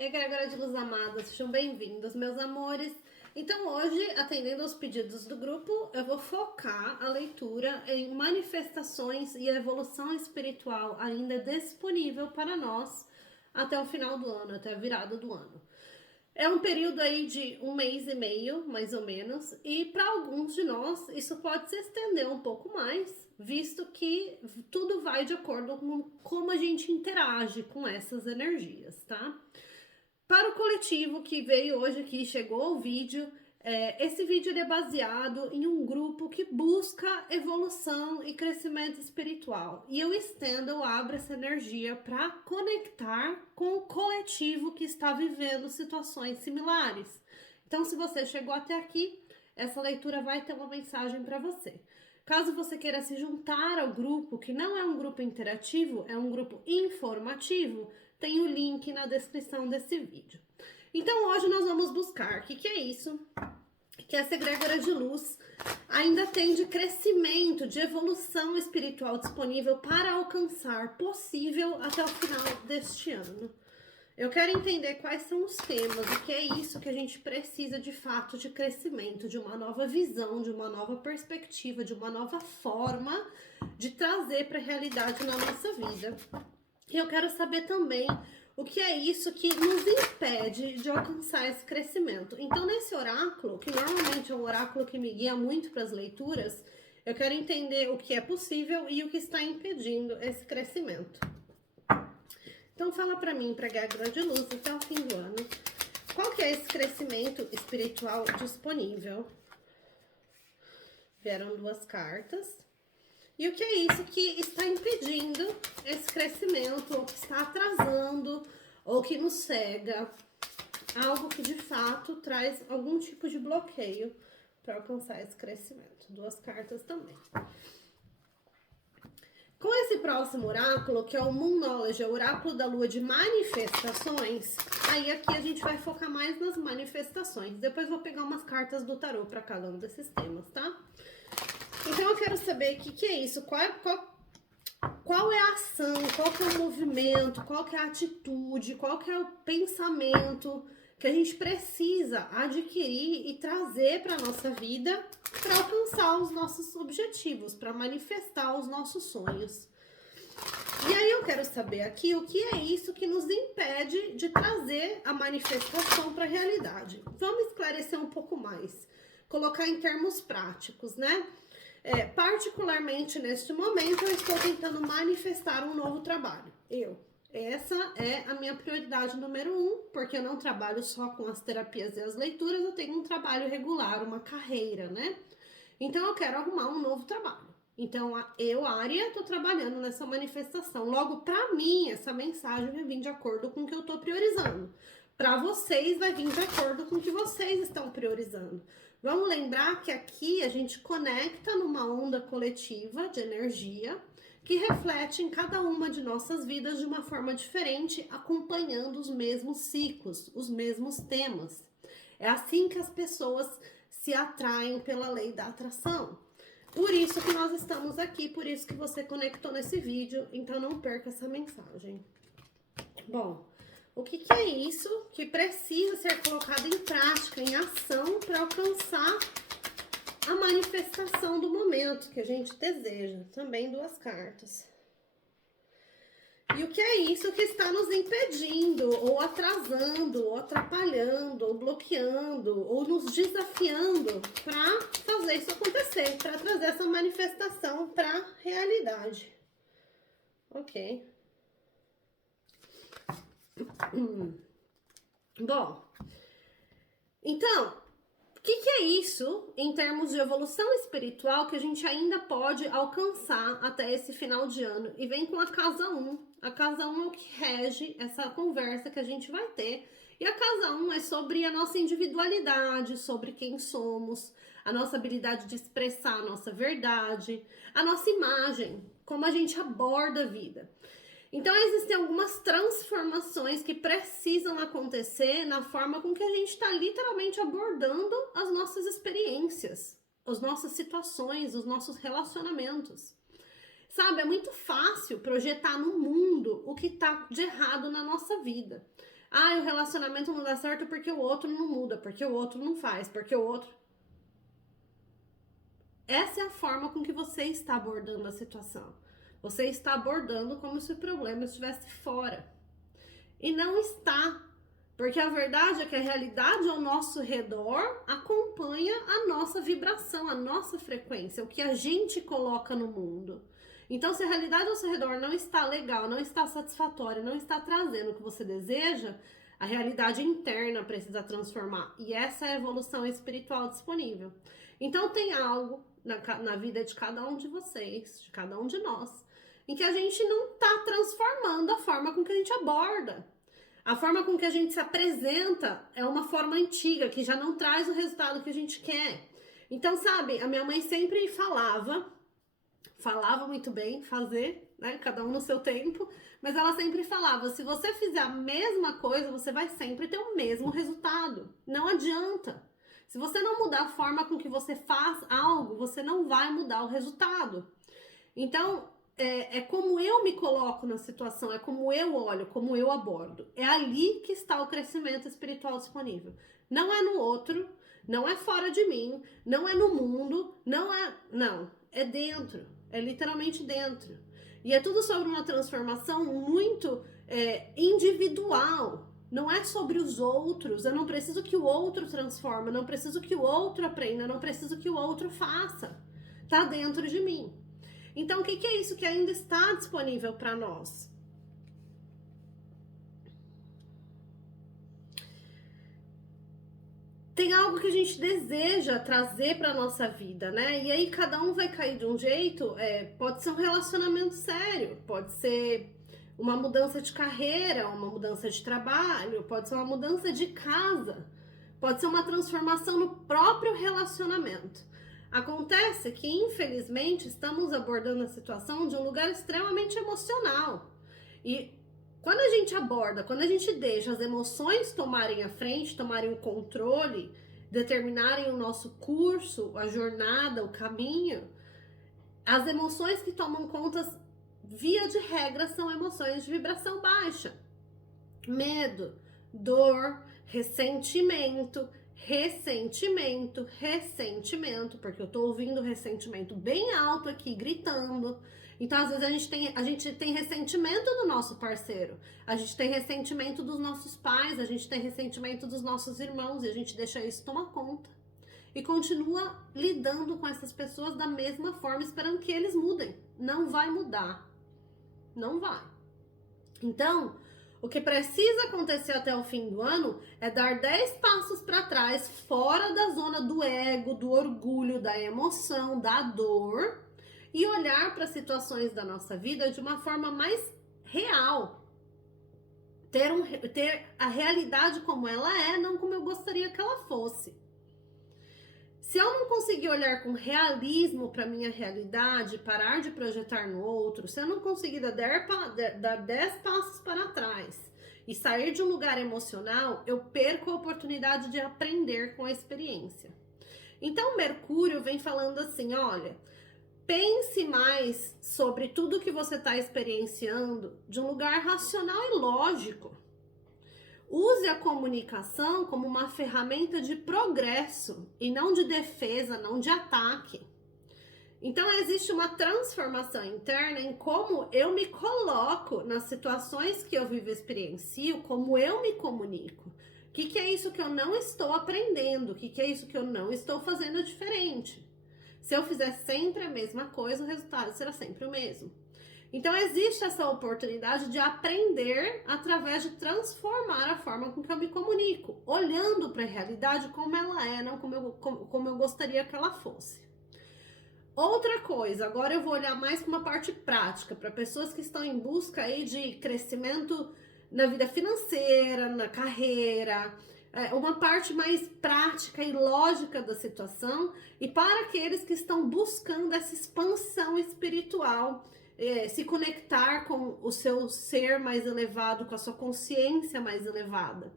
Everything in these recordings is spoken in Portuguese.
Egrégora de luz amada, sejam bem-vindos, meus amores. Então hoje, atendendo aos pedidos do grupo, eu vou focar a leitura em manifestações e evolução espiritual ainda disponível para nós até o final do ano, até a virada do ano. É um período aí de 1 mês e meio, mais ou menos, e para alguns de nós isso pode se estender um pouco mais, visto que tudo vai de acordo com como a gente interage com essas energias, tá? Para o coletivo que veio hoje aqui, chegou ao vídeo, esse vídeo é baseado em um grupo que busca evolução e crescimento espiritual. E eu abro essa energia para conectar com o coletivo que está vivendo situações similares. Então, se você chegou até aqui, essa leitura vai ter uma mensagem para você. Caso você queira se juntar ao grupo, que não é um grupo interativo, é um grupo informativo, tem o link na descrição desse vídeo. Então hoje nós vamos buscar o que é isso, que essa egrégora de luz ainda tem de crescimento, de evolução espiritual disponível para alcançar possível até o final deste ano. Eu quero entender quais são os temas, o que é isso que a gente precisa de fato de crescimento, de uma nova visão, de uma nova perspectiva, de uma nova forma de trazer para a realidade na nossa vida. E eu quero saber também o que é isso que nos impede de alcançar esse crescimento. Então, nesse oráculo, que normalmente é um oráculo que me guia muito para as leituras, eu quero entender o que é possível e o que está impedindo esse crescimento. Então, fala para mim, para a egrégora de luz, até o fim do ano, qual que é esse crescimento espiritual disponível? Vieram duas cartas. E o que é isso que está impedindo esse crescimento, ou que está atrasando, ou que nos cega? Algo que de fato traz algum tipo de bloqueio para alcançar esse crescimento. Duas cartas também. Com esse próximo oráculo, que é o Moon Knowledge, é o oráculo da lua de manifestações, aí aqui a gente vai focar mais nas manifestações. Depois vou pegar umas cartas do tarô para cada um desses temas, tá? Então eu quero saber o que é isso, qual é a ação, qual que é o movimento, qual que é a atitude, qual que é o pensamento que a gente precisa adquirir e trazer para a nossa vida para alcançar os nossos objetivos, para manifestar os nossos sonhos. E aí eu quero saber aqui o que é isso que nos impede de trazer a manifestação para a realidade. Vamos esclarecer um pouco mais, colocar em termos práticos, né? Particularmente neste momento, eu estou tentando manifestar um novo trabalho. Essa é a minha prioridade número 1, porque eu não trabalho só com as terapias e as leituras, eu tenho um trabalho regular, uma carreira, né? Então, eu quero arrumar um novo trabalho. Então, Ária, estou trabalhando nessa manifestação. Logo, para mim, essa mensagem vai vir de acordo com o que eu estou priorizando. Para vocês, vai vir de acordo com o que vocês estão priorizando. Vamos lembrar que aqui a gente conecta numa onda coletiva de energia que reflete em cada uma de nossas vidas de uma forma diferente, acompanhando os mesmos ciclos, os mesmos temas. É assim que as pessoas se atraem pela lei da atração. Por isso que nós estamos aqui, por isso que você conectou nesse vídeo, então não perca essa mensagem. Bom, o que é isso que precisa ser colocado em prática, em ação, para alcançar a manifestação do momento que a gente deseja? Também duas cartas. E o que é isso que está nos impedindo, ou atrasando, ou atrapalhando, ou bloqueando, ou nos desafiando para fazer isso acontecer, para trazer essa manifestação para a realidade? Ok. Bom, então, o que é isso em termos de evolução espiritual que a gente ainda pode alcançar até esse final de ano? E vem com a casa 1. A casa 1 é o que rege essa conversa que a gente vai ter. E a casa 1 é sobre a nossa individualidade, sobre quem somos, a nossa habilidade de expressar a nossa verdade, a nossa imagem, como a gente aborda a vida. Então, existem algumas transformações que precisam acontecer na forma com que a gente está literalmente abordando as nossas experiências, as nossas situações, os nossos relacionamentos. Sabe, é muito fácil projetar no mundo o que está de errado na nossa vida. Ah, o relacionamento não dá certo porque o outro não muda, porque o outro não faz, porque o outro... Essa é a forma com que você está abordando a situação. Você está abordando como se o problema estivesse fora. E não está. Porque a verdade é que a realidade ao nosso redor acompanha a nossa vibração, a nossa frequência, o que a gente coloca no mundo. Então, se a realidade ao seu redor não está legal, não está satisfatória, não está trazendo o que você deseja, a realidade interna precisa transformar. E essa é a evolução espiritual disponível. Então, tem algo na vida de cada um de vocês, de cada um de nós, em que a gente não está transformando a forma com que a gente aborda. A forma com que a gente se apresenta é uma forma antiga, que já não traz o resultado que a gente quer. Então, sabe, a minha mãe sempre falava muito bem, fazer, né, cada um no seu tempo, mas ela sempre falava, se você fizer a mesma coisa, você vai sempre ter o mesmo resultado. Não adianta. Se você não mudar a forma com que você faz algo, você não vai mudar o resultado. Então, é como eu me coloco na situação, é como eu olho, como eu abordo. É ali que está o crescimento espiritual disponível. Não é no outro, não é fora de mim, não é no mundo, não, é dentro, é literalmente dentro. E é tudo sobre uma transformação muito individual. Não é sobre os outros, eu não preciso que o outro transforme, eu não preciso que o outro aprenda, eu não preciso que o outro faça. Tá dentro de mim. Então, o que é isso que ainda está disponível para nós? Tem algo que a gente deseja trazer para nossa vida, né? E aí cada um vai cair de um jeito, pode ser um relacionamento sério, pode ser uma mudança de carreira, uma mudança de trabalho, pode ser uma mudança de casa, pode ser uma transformação no próprio relacionamento. Acontece que, infelizmente, estamos abordando a situação de um lugar extremamente emocional. E quando a gente aborda, quando a gente deixa as emoções tomarem a frente, tomarem o controle, determinarem o nosso curso, a jornada, o caminho, as emoções que tomam conta, via de regra, são emoções de vibração baixa. Medo, dor, ressentimento, porque eu tô ouvindo ressentimento bem alto aqui, gritando. Então, às vezes, a gente tem ressentimento do nosso parceiro, a gente tem ressentimento dos nossos pais, a gente tem ressentimento dos nossos irmãos, e a gente deixa isso tomar conta. E continua lidando com essas pessoas da mesma forma, esperando que eles mudem. Não vai mudar. Não vai. Então, o que precisa acontecer até o fim do ano é dar 10 passos para trás, fora da zona do ego, do orgulho, da emoção, da dor, e olhar para as situações da nossa vida de uma forma mais real. Ter a realidade como ela é, não como eu gostaria que ela fosse. Se eu não conseguir olhar com realismo para minha realidade, parar de projetar no outro, se eu não conseguir dar 10 passos para trás e sair de um lugar emocional, eu perco a oportunidade de aprender com a experiência. Então, Mercúrio vem falando assim, olha, pense mais sobre tudo que você está experienciando de um lugar racional e lógico. Use a comunicação como uma ferramenta de progresso e não de defesa, não de ataque. Então, existe uma transformação interna em como eu me coloco nas situações que eu vivo e experiencio, como eu me comunico. O que é isso que eu não estou aprendendo? O que é isso que eu não estou fazendo diferente? Se eu fizer sempre a mesma coisa, o resultado será sempre o mesmo. Então, existe essa oportunidade de aprender através de transformar a forma com que eu me comunico, olhando para a realidade como ela é, não como eu gostaria que ela fosse. Outra coisa, agora eu vou olhar mais para uma parte prática, para pessoas que estão em busca aí de crescimento na vida financeira, na carreira, uma parte mais prática e lógica da situação, e para aqueles que estão buscando essa expansão espiritual, se conectar com o seu ser mais elevado, com a sua consciência mais elevada.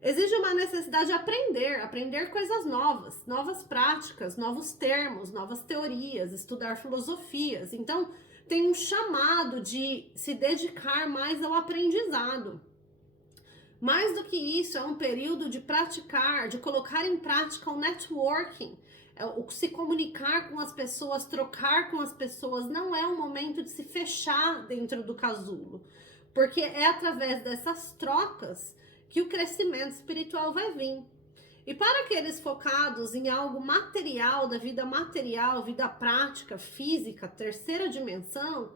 Exige uma necessidade de aprender coisas novas práticas, novos termos, novas teorias, estudar filosofias. Então, tem um chamado de se dedicar mais ao aprendizado. Mais do que isso, é um período de praticar, de colocar em prática o networking, o se comunicar com as pessoas, trocar com as pessoas. Não é um momento de se fechar dentro do casulo, porque é através dessas trocas que o crescimento espiritual vai vir. E para aqueles focados em algo material, da vida material, vida prática, física, terceira dimensão,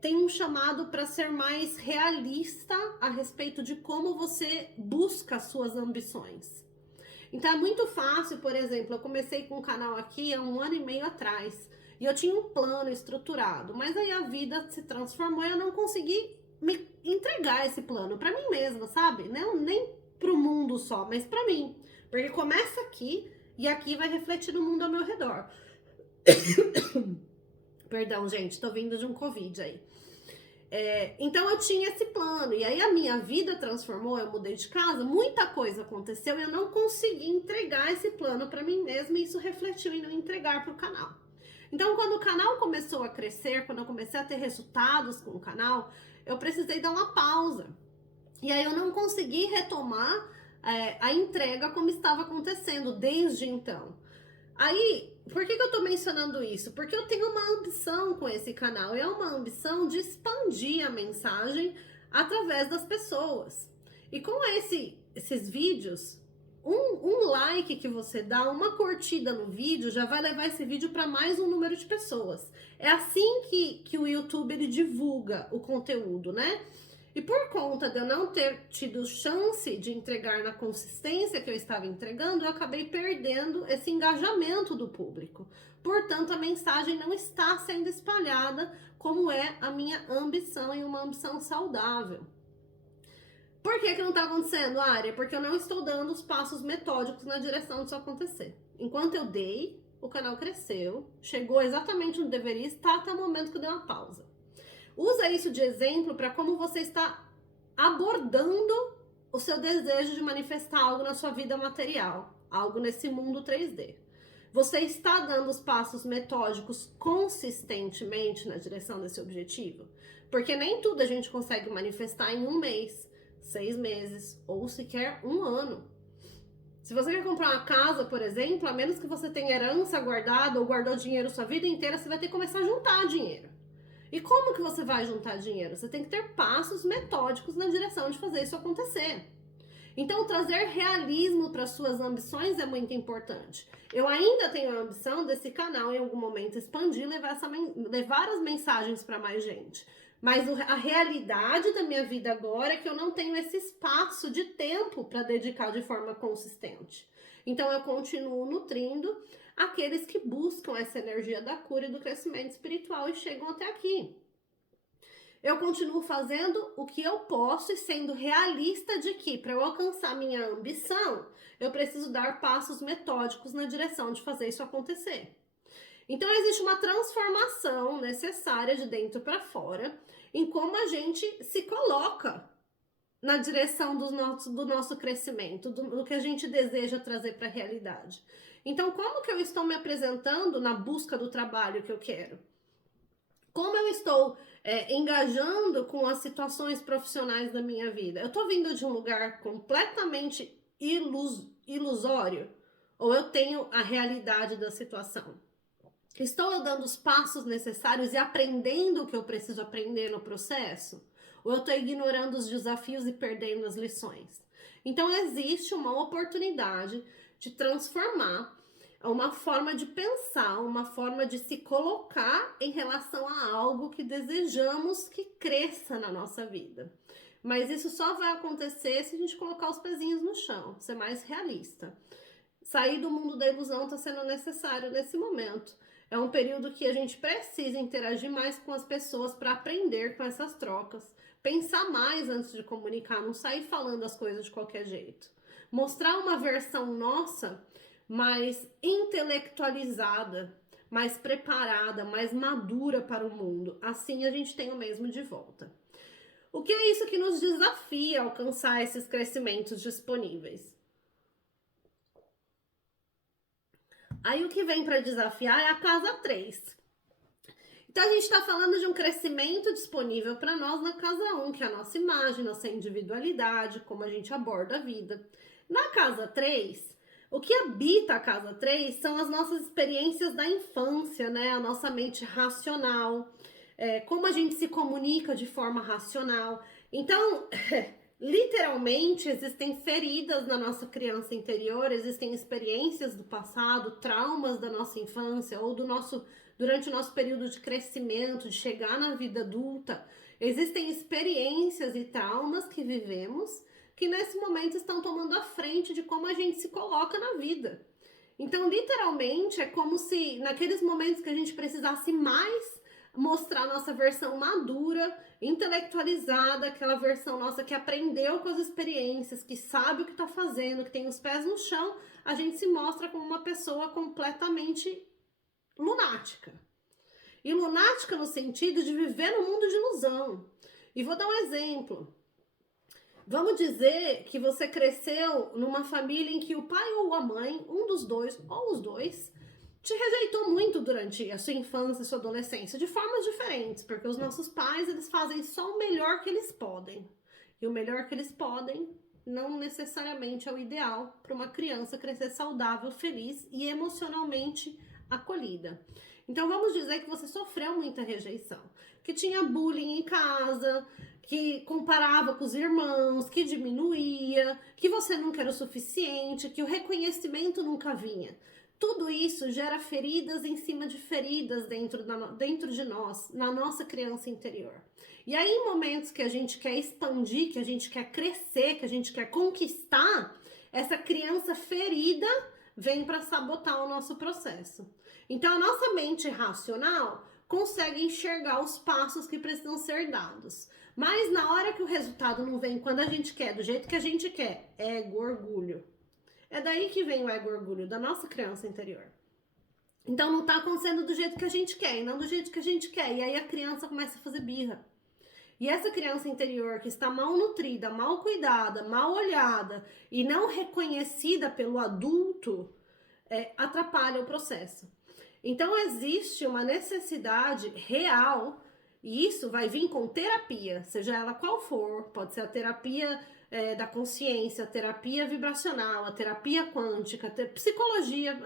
tem um chamado para ser mais realista a respeito de como você busca as suas ambições. Então é muito fácil, por exemplo, eu comecei com um canal aqui há 1 ano e meio atrás, e eu tinha um plano estruturado, mas aí a vida se transformou e eu não consegui me entregar esse plano para mim mesma, sabe? Não, nem para o mundo só, mas para mim. Porque começa aqui e aqui vai refletir no mundo ao meu redor. Perdão, gente, tô vindo de um Covid aí. Então eu tinha esse plano, e aí a minha vida transformou, eu mudei de casa, muita coisa aconteceu e eu não consegui entregar esse plano para mim mesma, e isso refletiu em não entregar para o canal. Então, quando o canal começou a crescer, quando eu comecei a ter resultados com o canal, eu precisei dar uma pausa. E aí eu não consegui retomar a entrega como estava acontecendo desde então. Aí, por que eu tô mencionando isso? Porque eu tenho uma ambição com esse canal, é uma ambição de expandir a mensagem através das pessoas. E com esses vídeos, um like que você dá, uma curtida no vídeo, já vai levar esse vídeo para mais um número de pessoas. É assim que o YouTube ele divulga o conteúdo, né? E por conta de eu não ter tido chance de entregar na consistência que eu estava entregando, eu acabei perdendo esse engajamento do público. Portanto, a mensagem não está sendo espalhada como é a minha ambição, e uma ambição saudável. Por que não está acontecendo, Área? Porque eu não estou dando os passos metódicos na direção disso acontecer. Enquanto eu dei, o canal cresceu, chegou exatamente onde deveria estar, até o momento que eu dei uma pausa. Usa isso de exemplo para como você está abordando o seu desejo de manifestar algo na sua vida material, algo nesse mundo 3D. Você está dando os passos metódicos consistentemente na direção desse objetivo? Porque nem tudo a gente consegue manifestar em 1 mês, 6 meses ou sequer 1 ano. Se você quer comprar uma casa, por exemplo, a menos que você tenha herança guardada ou guardou dinheiro sua vida inteira, você vai ter que começar a juntar dinheiro. E como que você vai juntar dinheiro? Você tem que ter passos metódicos na direção de fazer isso acontecer. Então, trazer realismo para suas ambições é muito importante. Eu ainda tenho a ambição desse canal, em algum momento, expandir, levar as mensagens para mais gente. Mas a realidade da minha vida agora é que eu não tenho esse espaço de tempo para dedicar de forma consistente. Então, eu continuo nutrindo aqueles que buscam essa energia da cura e do crescimento espiritual e chegam até aqui. Eu continuo fazendo o que eu posso e sendo realista de que, para eu alcançar minha ambição, eu preciso dar passos metódicos na direção de fazer isso acontecer. Então, existe uma transformação necessária de dentro para fora em como a gente se coloca na direção do nosso crescimento, do que a gente deseja trazer para a realidade. Então, como que eu estou me apresentando na busca do trabalho que eu quero? Como eu estou engajando com as situações profissionais da minha vida? Eu estou vindo de um lugar completamente ilusório? Ou eu tenho a realidade da situação? Estou eu dando os passos necessários e aprendendo o que eu preciso aprender no processo? Ou eu estou ignorando os desafios e perdendo as lições? Então, existe uma oportunidade de transformar uma forma de pensar, uma forma de se colocar em relação a algo que desejamos que cresça na nossa vida. Mas isso só vai acontecer se a gente colocar os pezinhos no chão, ser mais realista. Sair do mundo da ilusão está sendo necessário nesse momento. É um período que a gente precisa interagir mais com as pessoas para aprender com essas trocas. Pensar mais antes de comunicar, não sair falando as coisas de qualquer jeito. Mostrar uma versão nossa mais intelectualizada, mais preparada, mais madura para o mundo. Assim a gente tem o mesmo de volta. O que é isso que nos desafia a alcançar esses crescimentos disponíveis? Aí o que vem para desafiar é a casa 3. Então, a gente está falando de um crescimento disponível para nós na casa 1, que é a nossa imagem, nossa individualidade, como a gente aborda a vida. Na casa 3, o que habita a casa 3 são as nossas experiências da infância, né? A nossa mente racional, como a gente se comunica de forma racional. Então, literalmente, existem feridas na nossa criança interior, existem experiências do passado, traumas da nossa infância ou durante o nosso período de crescimento, de chegar na vida adulta. Existem experiências e traumas que vivemos que nesse momento estão tomando a frente de como a gente se coloca na vida. Então, literalmente, é como se naqueles momentos que a gente precisasse mais mostrar nossa versão madura, intelectualizada, aquela versão nossa que aprendeu com as experiências, que sabe o que está fazendo, que tem os pés no chão, a gente se mostra como uma pessoa completamente lunática. E lunática no sentido de viver no mundo de ilusão. E vou dar um exemplo. Vamos dizer que você cresceu numa família em que o pai ou a mãe, um dos dois ou os dois, te rejeitou muito durante a sua infância e sua adolescência, de formas diferentes, porque os nossos pais, eles fazem só o melhor que eles podem. E o melhor que eles podem não necessariamente é o ideal para uma criança crescer saudável, feliz e emocionalmente acolhida. Então vamos dizer que você sofreu muita rejeição, que tinha bullying em casa, que comparava com os irmãos, que diminuía, que você nunca era o suficiente, que o reconhecimento nunca vinha. Tudo isso gera feridas em cima de feridas dentro de nós, na nossa criança interior. E aí, em momentos que a gente quer expandir, que a gente quer crescer, que a gente quer conquistar, essa criança ferida vem para sabotar o nosso processo. Então, a nossa mente racional consegue enxergar os passos que precisam ser dados. Mas na hora que o resultado não vem quando a gente quer, do jeito que a gente quer, ego, orgulho. É daí que vem o ego, orgulho, da nossa criança interior. Então não tá acontecendo do jeito que a gente quer, e não do jeito que a gente quer. E aí a criança começa a fazer birra. E essa criança interior que está mal nutrida, mal cuidada, mal olhada e não reconhecida pelo adulto, atrapalha o processo. Então existe uma necessidade real, e isso vai vir com terapia, seja ela qual for, pode ser a terapia da consciência, a terapia vibracional, a terapia quântica, psicologia.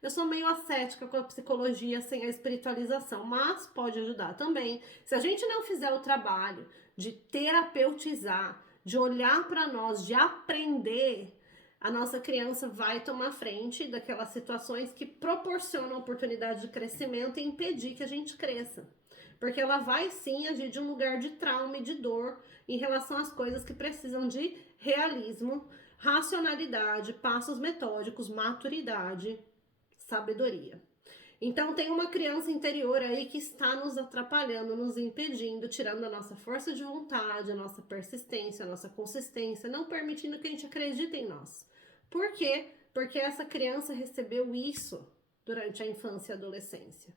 Eu sou meio ascética com a psicologia sem a espiritualização, mas pode ajudar também. Se a gente não fizer o trabalho de terapeutizar, de olhar para nós, de aprender, a nossa criança vai tomar frente daquelas situações que proporcionam oportunidade de crescimento e impedir que a gente cresça. Porque ela vai sim agir de um lugar de trauma e de dor em relação às coisas que precisam de realismo, racionalidade, passos metódicos, maturidade, sabedoria. Então tem uma criança interior aí que está nos atrapalhando, nos impedindo, tirando a nossa força de vontade, a nossa persistência, a nossa consistência, não permitindo que a gente acredite em nós. Por quê? Porque essa criança recebeu isso durante a infância e adolescência.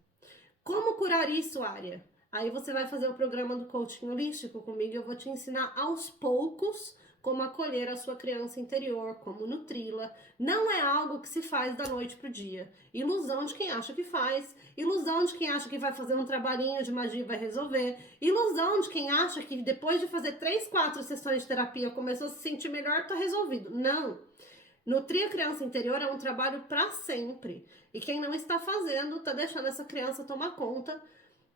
Como curar isso, Área? Aí você vai fazer o programa do coaching holístico comigo e eu vou te ensinar aos poucos como acolher a sua criança interior, como nutri-la. Não é algo que se faz da noite pro dia. Ilusão de quem acha que faz, ilusão de quem acha que vai fazer um trabalhinho de magia e vai resolver, ilusão de quem acha que depois de fazer 3, 4 sessões de terapia começou a se sentir melhor, tá resolvido. Não! Nutrir a criança interior é um trabalho para sempre. E quem não está fazendo, tá deixando essa criança tomar conta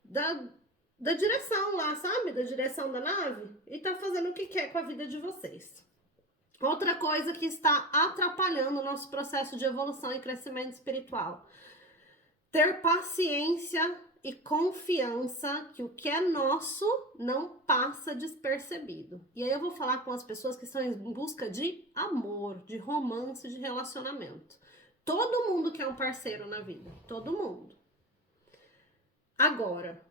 da direção lá, sabe? Da direção da nave. E tá fazendo o que quer com a vida de vocês. Outra coisa que está atrapalhando o nosso processo de evolução e crescimento espiritual. Ter paciência e confiança que o que é nosso não passa despercebido. E aí eu vou falar com as pessoas que estão em busca de amor, de romance, de relacionamento. Todo mundo quer um parceiro na vida. Todo mundo. Agora,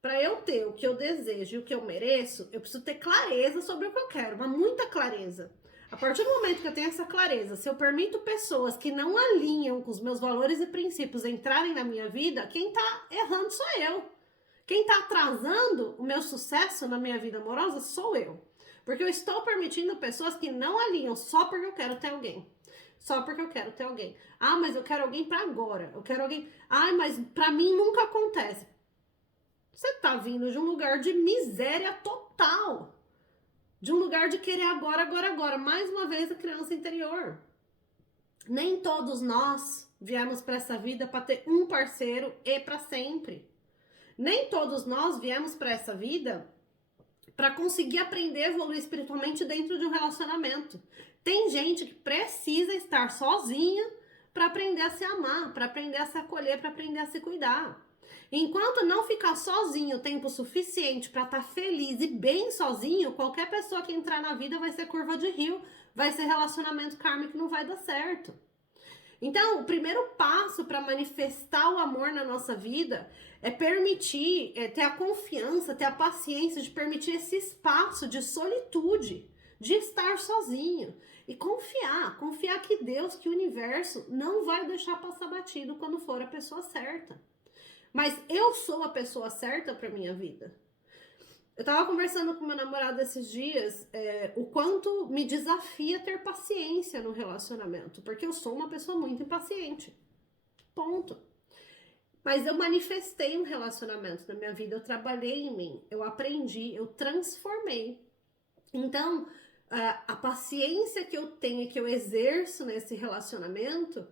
para eu ter o que eu desejo e o que eu mereço, eu preciso ter clareza sobre o que eu quero, mas muita clareza. A partir do momento que eu tenho essa clareza, se eu permito pessoas que não alinham com os meus valores e princípios entrarem na minha vida, quem tá errando sou eu. Quem tá atrasando o meu sucesso na minha vida amorosa sou eu. Porque eu estou permitindo pessoas que não alinham só porque eu quero ter alguém. Só porque eu quero ter alguém. Ah, mas eu quero alguém pra agora. Eu quero alguém... Ah, mas pra mim nunca acontece. Você tá vindo de um lugar de miséria total. De um lugar de querer agora, agora, agora. Mais uma vez a criança interior. Nem todos nós viemos para essa vida para ter um parceiro e para sempre. Nem todos nós viemos para essa vida para conseguir aprender a evoluir espiritualmente dentro de um relacionamento. Tem gente que precisa estar sozinha para aprender a se amar, para aprender a se acolher, para aprender a se cuidar. Enquanto não ficar sozinho o tempo suficiente para estar feliz e bem sozinho, qualquer pessoa que entrar na vida vai ser curva de rio, vai ser relacionamento kármico que não vai dar certo. Então, o primeiro passo para manifestar o amor na nossa vida é permitir, ter a confiança, ter a paciência de permitir esse espaço de solitude, de estar sozinho e confiar que Deus, que o universo não vai deixar passar batido quando for a pessoa certa. Mas eu sou a pessoa certa para minha vida. Eu tava conversando com meu namorado esses dias, o quanto me desafia ter paciência no relacionamento, porque eu sou uma pessoa muito impaciente. Ponto. Mas eu manifestei um relacionamento na minha vida, eu trabalhei em mim, eu aprendi, eu transformei. Então, a paciência que eu tenho e que eu exerço nesse relacionamento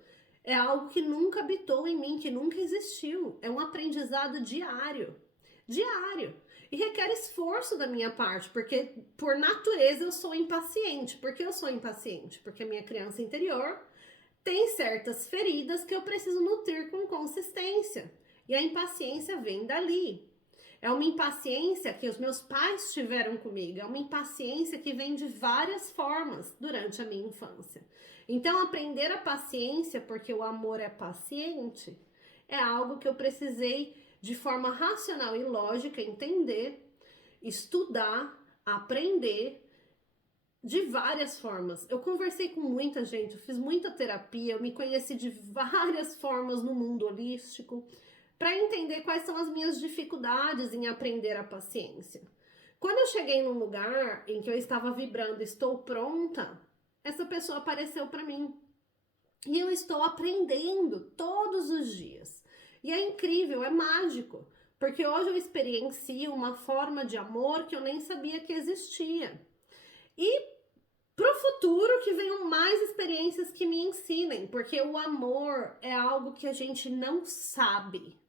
é algo que nunca habitou em mim, que nunca existiu. É um aprendizado diário. Diário. E requer esforço da minha parte, porque por natureza eu sou impaciente. Por que eu sou impaciente? Porque a minha criança interior tem certas feridas que eu preciso nutrir com consistência. E a impaciência vem dali. É uma impaciência que os meus pais tiveram comigo. É uma impaciência que vem de várias formas durante a minha infância. Então, aprender a paciência, porque o amor é paciente, é algo que eu precisei de forma racional e lógica entender, estudar, aprender de várias formas. Eu conversei com muita gente, eu fiz muita terapia, eu me conheci de várias formas no mundo holístico para entender quais são as minhas dificuldades em aprender a paciência. Quando eu cheguei num lugar em que eu estava vibrando, estou pronta, essa pessoa apareceu para mim. E eu estou aprendendo todos os dias. E é incrível, é mágico, porque hoje eu experiencio uma forma de amor que eu nem sabia que existia. E pro futuro que venham mais experiências que me ensinem, porque o amor é algo que a gente não sabe,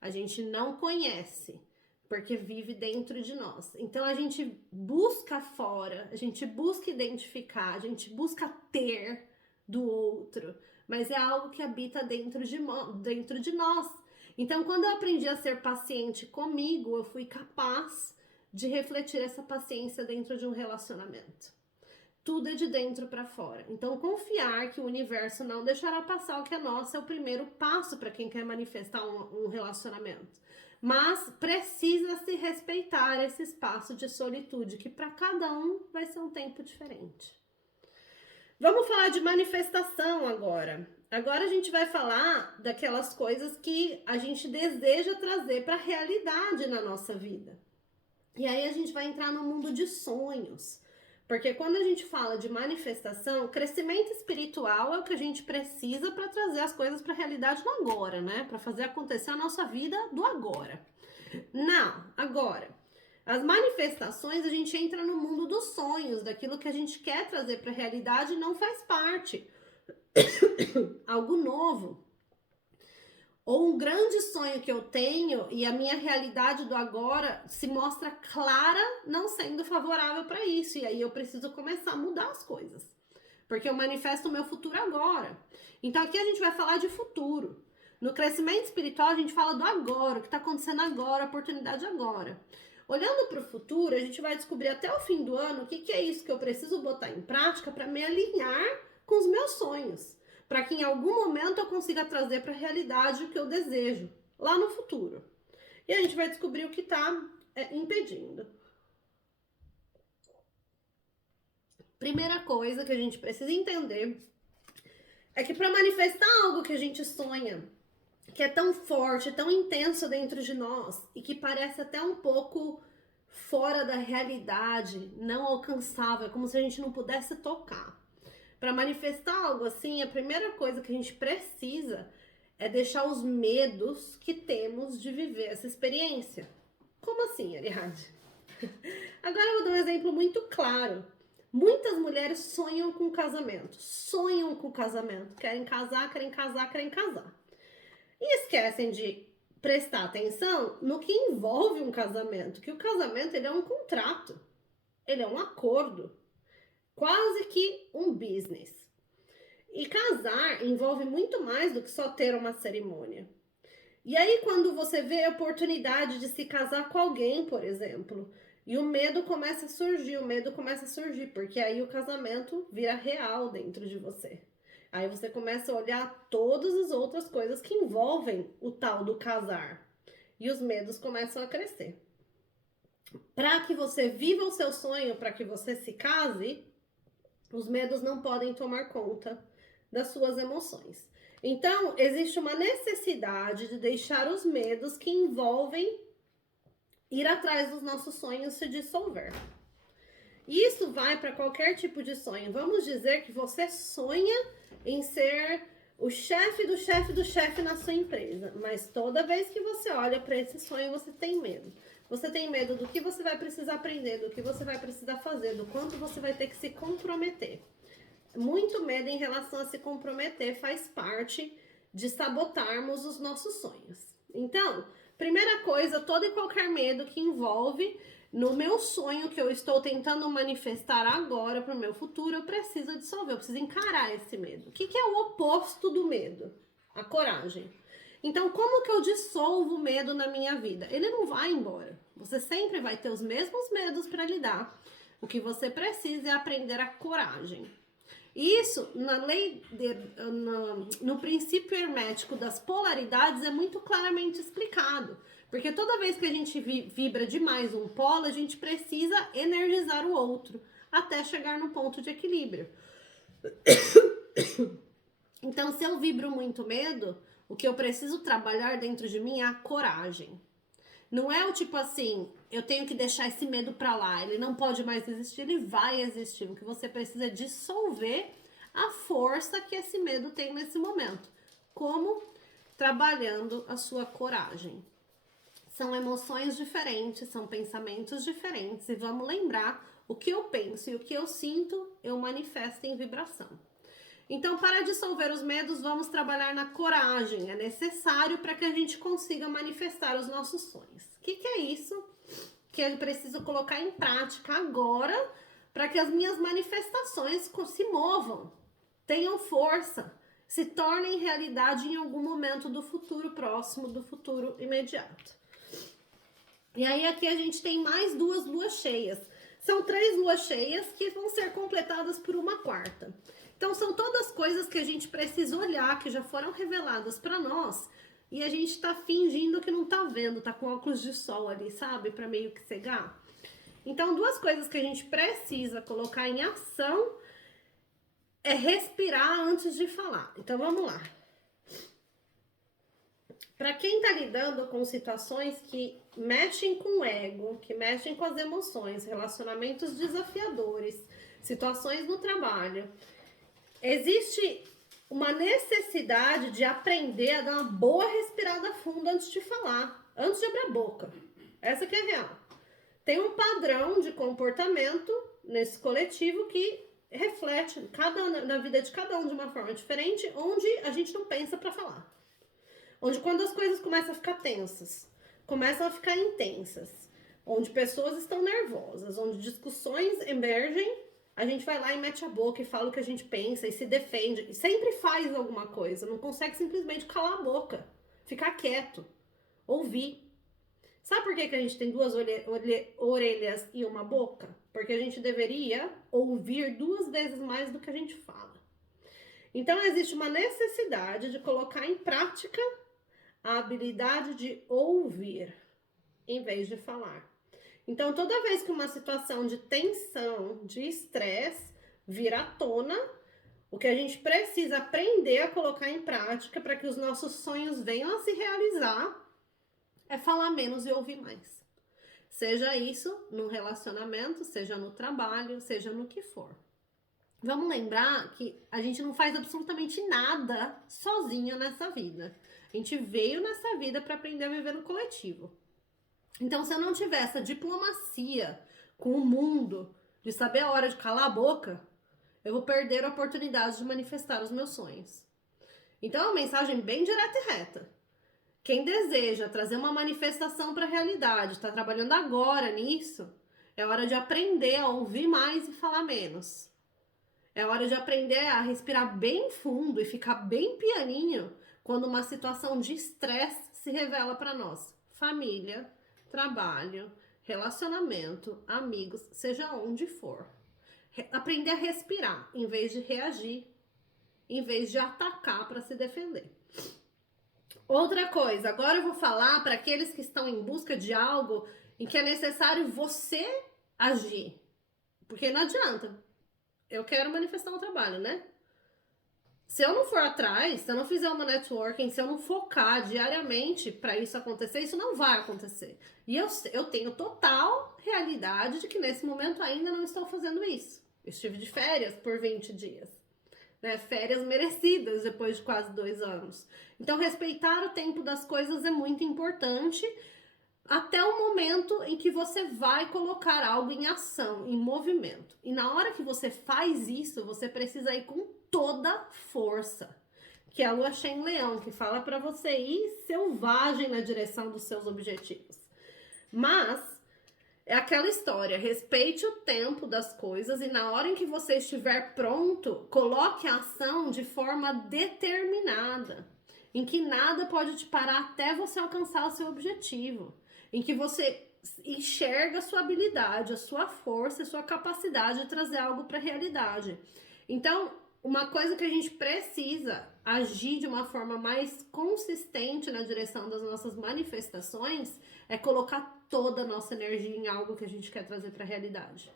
a gente não conhece, porque vive dentro de nós. Então a gente busca fora, a gente busca identificar, a gente busca ter do outro, mas é algo que habita dentro de nós. Então, quando eu aprendi a ser paciente comigo, eu fui capaz de refletir essa paciência dentro de um relacionamento. Tudo é de dentro para fora. Então, confiar que o universo não deixará passar o que é nosso é o primeiro passo para quem quer manifestar um relacionamento. Mas precisa se respeitar esse espaço de solitude, que para cada um vai ser um tempo diferente. Vamos falar de manifestação agora. Agora a gente vai falar daquelas coisas que a gente deseja trazer para a realidade na nossa vida. E aí a gente vai entrar no mundo de sonhos. Porque quando a gente fala de manifestação, crescimento espiritual é o que a gente precisa para trazer as coisas para a realidade do agora, né? Para fazer acontecer a nossa vida do agora. Não, agora. As manifestações, a gente entra no mundo dos sonhos, daquilo que a gente quer trazer para a realidade e não faz parte. Algo novo. Ou um grande sonho que eu tenho e a minha realidade do agora se mostra clara não sendo favorável para isso. E aí eu preciso começar a mudar as coisas. Porque eu manifesto o meu futuro agora. Então aqui a gente vai falar de futuro. No crescimento espiritual a gente fala do agora, o que está acontecendo agora, a oportunidade agora. Olhando para o futuro, a gente vai descobrir até o fim do ano o que é isso que eu preciso botar em prática para me alinhar com os meus sonhos. Para que em algum momento eu consiga trazer para a realidade o que eu desejo, lá no futuro. E a gente vai descobrir o que está impedindo. Primeira coisa que a gente precisa entender é que para manifestar algo que a gente sonha, que é tão forte, tão intenso dentro de nós e que parece até um pouco fora da realidade, não alcançável, como se a gente não pudesse tocar. Para manifestar algo assim, a primeira coisa que a gente precisa é deixar os medos que temos de viver essa experiência. Como assim, Ariadne? Agora eu vou dar um exemplo muito claro. Muitas mulheres sonham com casamento, querem casar, querem casar, querem casar. E esquecem de prestar atenção no que envolve um casamento, que o casamento ele é um contrato, ele é um acordo, quase que um business. E casar envolve muito mais do que só ter uma cerimônia. E aí quando você vê a oportunidade de se casar com alguém, por exemplo, e o medo começa a surgir, porque aí o casamento vira real dentro de você. Aí você começa a olhar todas as outras coisas que envolvem o tal do casar. E os medos começam a crescer. Para que você viva o seu sonho, para que você se case, os medos não podem tomar conta das suas emoções. Então, existe uma necessidade de deixar os medos que envolvem ir atrás dos nossos sonhos se dissolver. Isso vai para qualquer tipo de sonho. Vamos dizer que você sonha em ser o chefe do chefe do chefe na sua empresa, mas toda vez que você olha para esse sonho, você tem medo. Você tem medo do que você vai precisar aprender, do que você vai precisar fazer, do quanto você vai ter que se comprometer. Muito medo em relação a se comprometer faz parte de sabotarmos os nossos sonhos. Então, primeira coisa, todo e qualquer medo que envolve no meu sonho que eu estou tentando manifestar agora para o meu futuro, eu preciso dissolver, eu preciso encarar esse medo. O que é o oposto do medo? A coragem. Então, como que eu dissolvo o medo na minha vida? Ele não vai embora. Você sempre vai ter os mesmos medos para lidar. O que você precisa é aprender a coragem. Isso, no princípio hermético das polaridades, é muito claramente explicado. Porque toda vez que a gente vibra demais um polo, a gente precisa energizar o outro, até chegar no ponto de equilíbrio. Então, se eu vibro muito medo, o que eu preciso trabalhar dentro de mim é a coragem. Não é o tipo assim, eu tenho que deixar esse medo pra lá, ele não pode mais existir, ele vai existir. O que você precisa é dissolver a força que esse medo tem nesse momento. Como? Trabalhando a sua coragem. São emoções diferentes, são pensamentos diferentes, e vamos lembrar, o que eu penso e o que eu sinto, eu manifesto em vibração. Então, para dissolver os medos, vamos trabalhar na coragem. É necessário para que a gente consiga manifestar os nossos sonhos. O que é isso que eu preciso colocar em prática agora para que as minhas manifestações se movam, tenham força, se tornem realidade em algum momento do futuro próximo, do futuro imediato. E aí aqui a gente tem mais 2 luas cheias. São 3 luas cheias que vão ser completadas por uma quarta. Então, são todas coisas que a gente precisa olhar, que já foram reveladas para nós, e a gente tá fingindo que não tá vendo, tá com óculos de sol ali, sabe? Para meio que cegar. Então, 2 coisas que a gente precisa colocar em ação é respirar antes de falar. Então, vamos lá. Para quem tá lidando com situações que mexem com o ego, que mexem com as emoções, relacionamentos desafiadores, situações no trabalho, existe uma necessidade de aprender a dar uma boa respirada fundo antes de falar, antes de abrir a boca. Essa que é a real. Tem um padrão de comportamento nesse coletivo que reflete na vida de cada um de uma forma diferente, onde a gente não pensa para falar. Onde quando as coisas começam a ficar tensas, começam a ficar intensas, onde pessoas estão nervosas, onde discussões emergem, a gente vai lá e mete a boca e fala o que a gente pensa e se defende. E sempre faz alguma coisa. Não consegue simplesmente calar a boca. Ficar quieto. Ouvir. Sabe por que a gente tem 2 orelhas e uma boca? Porque a gente deveria ouvir 2 vezes mais do que a gente fala. Então, existe uma necessidade de colocar em prática a habilidade de ouvir, em vez de falar. Então, toda vez que uma situação de tensão, de estresse vir à tona, o que a gente precisa aprender a colocar em prática para que os nossos sonhos venham a se realizar é falar menos e ouvir mais. Seja isso no relacionamento, seja no trabalho, seja no que for. Vamos lembrar que a gente não faz absolutamente nada sozinho nessa vida. A gente veio nessa vida para aprender a viver no coletivo. Então, se eu não tiver essa diplomacia com o mundo, de saber a hora de calar a boca, eu vou perder a oportunidade de manifestar os meus sonhos. Então, é uma mensagem bem direta e reta. Quem deseja trazer uma manifestação para a realidade, está trabalhando agora nisso, é hora de aprender a ouvir mais e falar menos. É hora de aprender a respirar bem fundo e ficar bem pianinho quando uma situação de estresse se revela para nós. Família, trabalho, relacionamento, amigos, seja onde for. Aprender a respirar em vez de reagir, em vez de atacar para se defender. Outra coisa, agora eu vou falar para aqueles que estão em busca de algo em que é necessário você agir. Porque não adianta. Eu quero manifestar um trabalho, né? Se eu não for atrás, se eu não fizer uma networking, se eu não focar diariamente para isso acontecer, isso não vai acontecer. E eu tenho total realidade de que nesse momento ainda não estou fazendo isso. Eu estive de férias por 20 dias. Né? Férias merecidas depois de quase 2 anos. Então, respeitar o tempo das coisas é muito importante até o momento em que você vai colocar algo em ação, em movimento. E na hora que você faz isso, você precisa ir com toda força. Que é a Lua cheia em Leão, que fala para você ir selvagem na direção dos seus objetivos. Mas é aquela história, respeite o tempo das coisas e na hora em que você estiver pronto, coloque a ação de forma determinada, em que nada pode te parar até você alcançar o seu objetivo, em que você enxerga a sua habilidade, a sua força, a sua capacidade de trazer algo para a realidade. Então, uma coisa que a gente precisa agir de uma forma mais consistente na direção das nossas manifestações é colocar toda a nossa energia em algo que a gente quer trazer para a realidade.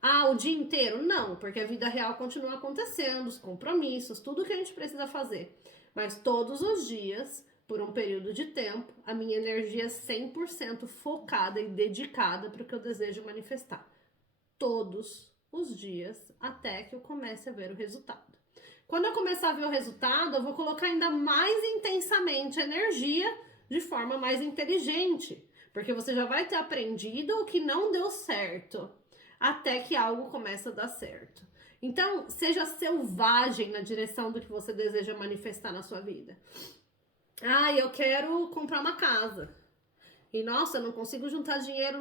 Ah, o dia inteiro? Não, porque a vida real continua acontecendo, os compromissos, tudo que a gente precisa fazer. Mas todos os dias, por um período de tempo, a minha energia é 100% focada e dedicada para o que eu desejo manifestar. Todos os dias, até que eu comece a ver o resultado. Quando eu começar a ver o resultado, eu vou colocar ainda mais intensamente energia de forma mais inteligente, porque você já vai ter aprendido o que não deu certo, até que algo comece a dar certo. Então, seja selvagem na direção do que você deseja manifestar na sua vida. Ah, eu quero comprar uma casa. E nossa, eu não consigo juntar dinheiro,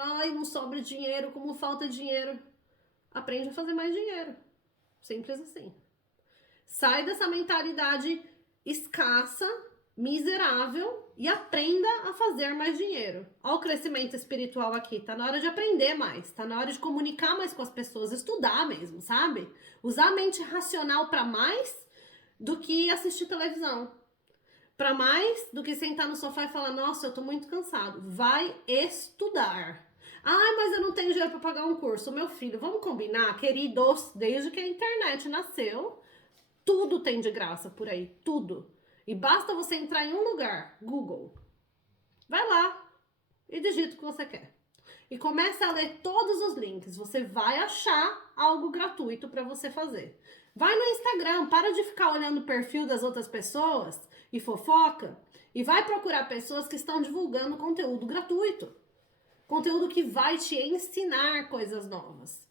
ai, não sobra dinheiro, como falta dinheiro. Aprende a fazer mais dinheiro. Simples assim. Sai dessa mentalidade escassa, miserável e aprenda a fazer mais dinheiro. Olha o crescimento espiritual aqui. Tá na hora de aprender mais. Tá na hora de comunicar mais com as pessoas. Estudar mesmo, sabe? Usar a mente racional para mais do que assistir televisão. Para mais do que sentar no sofá e falar, nossa, eu tô muito cansado. Vai estudar. Ah, mas eu não tenho dinheiro para pagar um curso. Meu filho, vamos combinar, queridos, desde que a internet nasceu, tudo tem de graça por aí, tudo. E basta você entrar em um lugar, Google. Vai lá e digita o que você quer. E comece a ler todos os links. Você vai achar algo gratuito para você fazer. Vai no Instagram, para de ficar olhando o perfil das outras pessoas e fofoca. E vai procurar pessoas que estão divulgando conteúdo gratuito. Conteúdo que vai te ensinar coisas novas.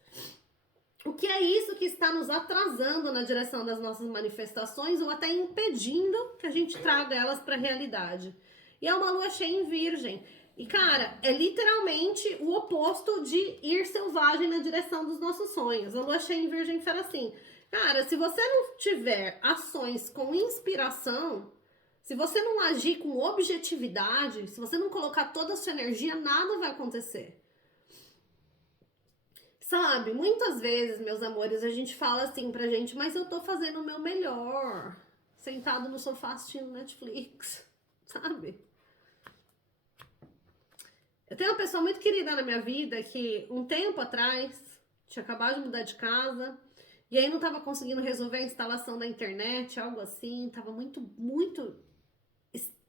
O que é isso que está nos atrasando na direção das nossas manifestações ou até impedindo que a gente traga elas para a realidade? E é uma lua cheia em Virgem. E, cara, é literalmente o oposto de ir selvagem na direção dos nossos sonhos. A lua cheia em Virgem fala assim, cara, se você não tiver ações com inspiração, se você não agir com objetividade, se você não colocar toda a sua energia, nada vai acontecer. Sabe, muitas vezes, meus amores, a gente fala assim pra gente, mas eu tô fazendo o meu melhor, sentado no sofá assistindo Netflix, sabe? Eu tenho uma pessoa muito querida na minha vida que um tempo atrás tinha acabado de mudar de casa e aí não tava conseguindo resolver a instalação da internet, algo assim, tava muito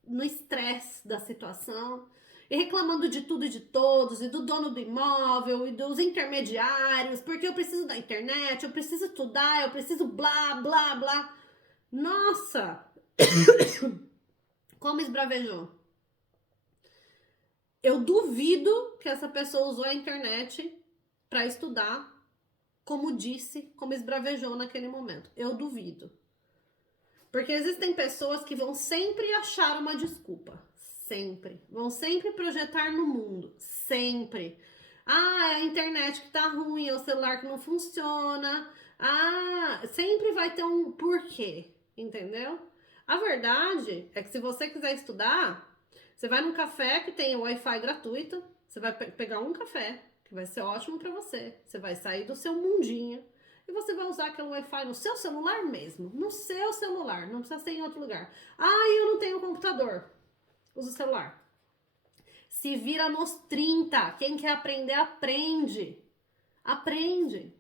no estresse da situação. e reclamando de tudo e de todos, e do dono do imóvel, e dos intermediários, porque eu preciso da internet, eu preciso estudar, eu preciso blá, blá, blá. Nossa! Como esbravejou. Eu duvido que essa pessoa usou a internet para estudar, como disse, como esbravejou naquele momento. Eu duvido. Porque existem pessoas que vão sempre achar uma desculpa. Sempre. Vão sempre projetar no mundo. Sempre. Ah, é a internet que tá ruim, é o celular que não funciona. Ah, sempre vai ter um porquê, entendeu? A verdade é que se você quiser estudar, você vai num café que tem Wi-Fi gratuito, você vai pegar um café, que vai ser ótimo para você. Você vai sair do seu mundinho e você vai usar aquele Wi-Fi no seu celular mesmo. No seu celular, não precisa ser em outro lugar. Ah, eu não tenho computador. Usa o celular. Se vira nos 30. Quem quer aprender, aprende. Aprende.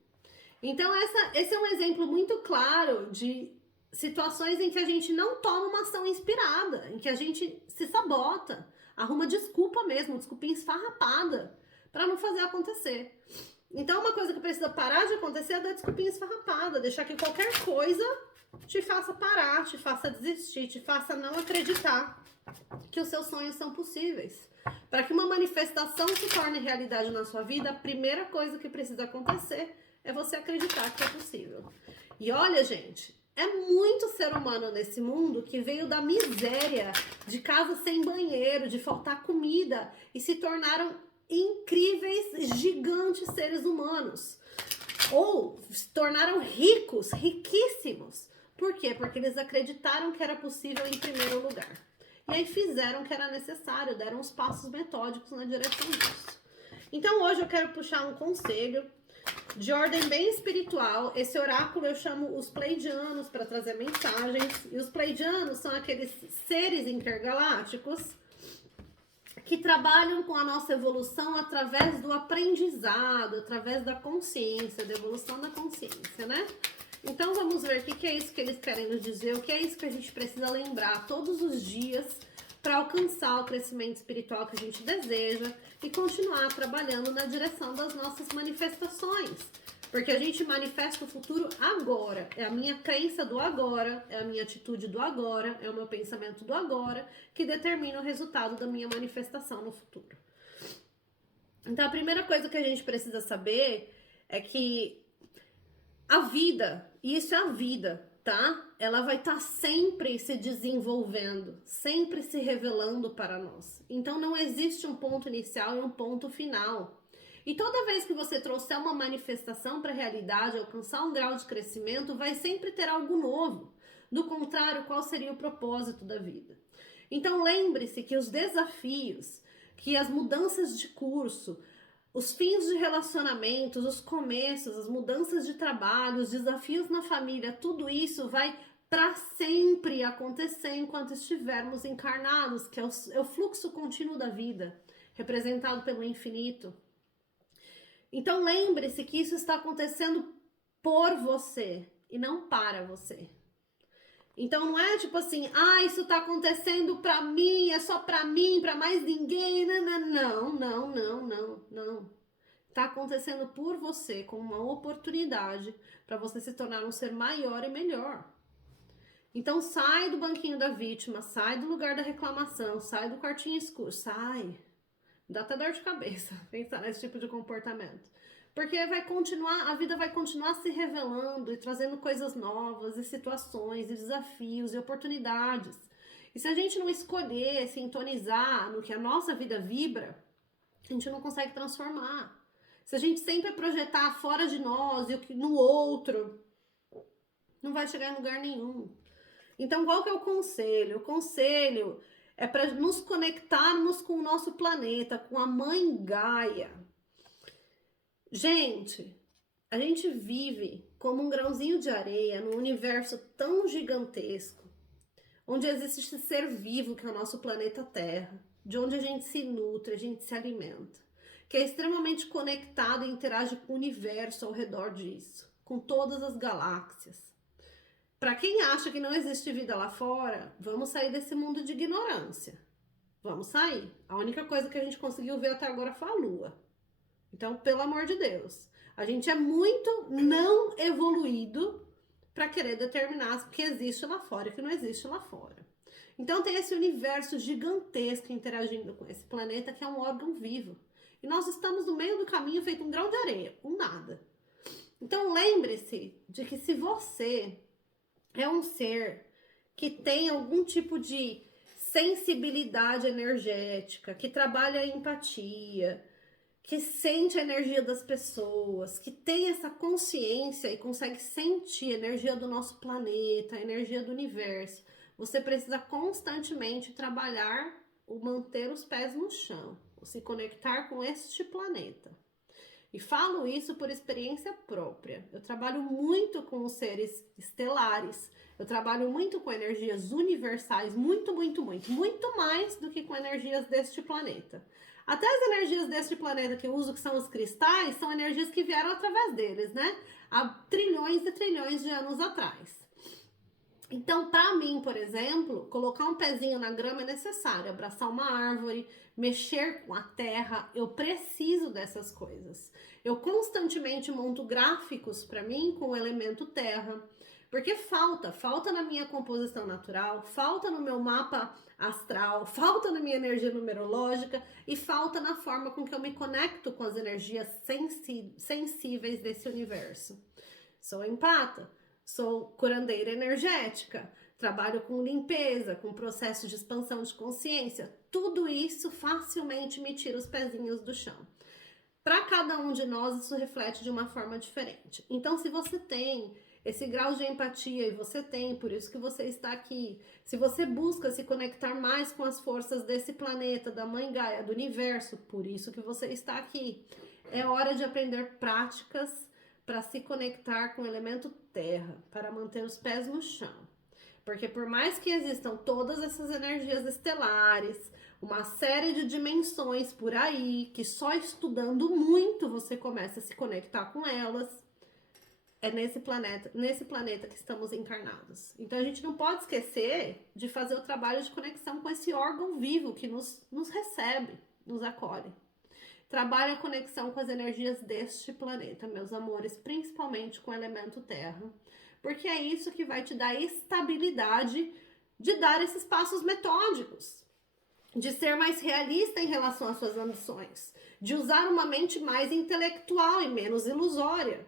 Então, esse é um exemplo muito claro de situações em que a gente não toma uma ação inspirada, em que a gente se sabota, arruma desculpa mesmo, desculpinha esfarrapada, para não fazer acontecer. Então, uma coisa que precisa parar de acontecer é dar desculpinha esfarrapada, deixar que qualquer coisa te faça parar, te faça desistir, te faça não acreditar que os seus sonhos são possíveis. Para que uma manifestação se torne realidade na sua vida, a primeira coisa que precisa acontecer é você acreditar que é possível. E olha, gente, é muito ser humano nesse mundo que veio da miséria, de casa sem banheiro, de faltar comida e se tornaram incríveis, gigantes seres humanos. Ou se tornaram ricos, riquíssimos. Por quê? Porque eles acreditaram que era possível em primeiro lugar. E aí fizeram o que era necessário, deram os passos metódicos na direção disso. Então hoje eu quero puxar um conselho de ordem bem espiritual. Esse oráculo eu chamo os pleidianos para trazer mensagens. E os pleidianos são aqueles seres intergalácticos que trabalham com a nossa evolução através do aprendizado, através da consciência, da evolução da consciência, né? Então vamos ver o que é isso que eles querem nos dizer, o que é isso que a gente precisa lembrar todos os dias para alcançar o crescimento espiritual que a gente deseja e continuar trabalhando na direção das nossas manifestações. Porque a gente manifesta o futuro agora, é a minha crença do agora, é a minha atitude do agora, é o meu pensamento do agora que determina o resultado da minha manifestação no futuro. Então a primeira coisa que a gente precisa saber é que a vida, e isso é a vida, tá? Ela vai estar sempre se desenvolvendo, sempre se revelando para nós. Então não existe um ponto inicial e um ponto final. E toda vez que você trouxer uma manifestação para a realidade, alcançar um grau de crescimento, vai sempre ter algo novo. Do contrário, qual seria o propósito da vida? Então lembre-se que os desafios, que as mudanças de curso, os fins de relacionamentos, os começos, as mudanças de trabalho, os desafios na família, tudo isso vai para sempre acontecer enquanto estivermos encarnados, que é o fluxo contínuo da vida, representado pelo infinito. Então lembre-se que isso está acontecendo por você e não para você. Então não é tipo assim, isso tá acontecendo pra mim, é só pra mim, pra mais ninguém. Não. Tá acontecendo por você, como uma oportunidade para você se tornar um ser maior e melhor. Então sai do banquinho da vítima, sai do lugar da reclamação, sai do quartinho escuro, sai. Dá até dor de cabeça pensar nesse tipo de comportamento. Porque a vida vai continuar se revelando e trazendo coisas novas, e situações, e desafios, e oportunidades. E se a gente não escolher sintonizar no que a nossa vida vibra, a gente não consegue transformar. Se a gente sempre projetar fora de nós e no outro, não vai chegar em lugar nenhum. Então, qual que é o conselho? O conselho é para nos conectarmos com o nosso planeta, com a Mãe Gaia. Gente, a gente vive como um grãozinho de areia num universo tão gigantesco, onde existe esse ser vivo que é o nosso planeta Terra, de onde a gente se nutre, a gente se alimenta, que é extremamente conectado e interage com o universo ao redor disso, com todas as galáxias. Para quem acha que não existe vida lá fora, vamos sair desse mundo de ignorância. Vamos sair. A única coisa que a gente conseguiu ver até agora foi a Lua. Então, pelo amor de Deus, a gente é muito não evoluído para querer determinar o que existe lá fora e o que não existe lá fora. Então, tem esse universo gigantesco interagindo com esse planeta que é um órgão vivo. E nós estamos no meio do caminho feito um grão de areia, um nada. Então, lembre-se de que se você é um ser que tem algum tipo de sensibilidade energética, que trabalha a empatia, que sente a energia das pessoas, que tem essa consciência e consegue sentir a energia do nosso planeta, a energia do universo, você precisa constantemente trabalhar o manter os pés no chão, se conectar com este planeta. E falo isso por experiência própria. Eu trabalho muito com os seres estelares. Eu trabalho muito com energias universais, muito mais do que com energias deste planeta. Até as energias deste planeta que eu uso, que são os cristais, são energias que vieram através deles, né? Há trilhões e trilhões de anos atrás. Então, para mim, por exemplo, colocar um pezinho na grama é necessário, abraçar uma árvore, mexer com a terra, eu preciso dessas coisas. Eu constantemente monto gráficos para mim com o elemento terra, porque falta na minha composição natural, falta no meu mapa astral, falta na minha energia numerológica e falta na forma com que eu me conecto com as energias sensíveis desse universo. Sou empata. Sou curandeira energética, trabalho com limpeza, com processo de expansão de consciência. Tudo isso facilmente me tira os pezinhos do chão. Para cada um de nós, isso reflete de uma forma diferente. Então, se você tem esse grau de empatia, e você tem, por isso que você está aqui, se você busca se conectar mais com as forças desse planeta, da Mãe Gaia, do universo, por isso que você está aqui, é hora de aprender práticas para se conectar com o elemento terra, para manter os pés no chão. Porque por mais que existam todas essas energias estelares, uma série de dimensões por aí, que só estudando muito você começa a se conectar com elas, é nesse planeta que estamos encarnados. Então a gente não pode esquecer de fazer o trabalho de conexão com esse órgão vivo que nos recebe, nos acolhe. Trabalhe a conexão com as energias deste planeta, meus amores, principalmente com o elemento terra, porque é isso que vai te dar estabilidade de dar esses passos metódicos, de ser mais realista em relação às suas ambições, de usar uma mente mais intelectual e menos ilusória.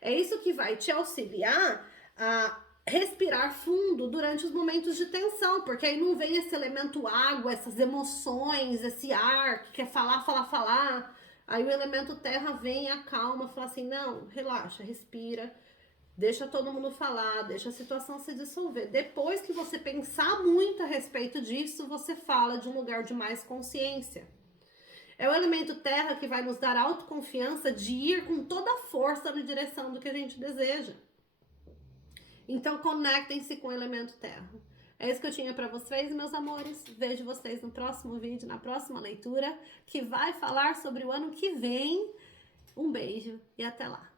É isso que vai te auxiliar a respirar fundo durante os momentos de tensão, porque aí não vem esse elemento água, essas emoções, esse ar que quer falar. Aí o elemento terra vem, acalma, fala assim, não, relaxa, respira, deixa todo mundo falar, deixa a situação se dissolver. Depois que você pensar muito a respeito disso, você fala de um lugar de mais consciência. É o elemento terra que vai nos dar autoconfiança de ir com toda a força na direção do que a gente deseja. Então, conectem-se com o elemento terra. É isso que eu tinha para vocês, meus amores. Vejo vocês no próximo vídeo, na próxima leitura, que vai falar sobre o ano que vem. Um beijo e até lá.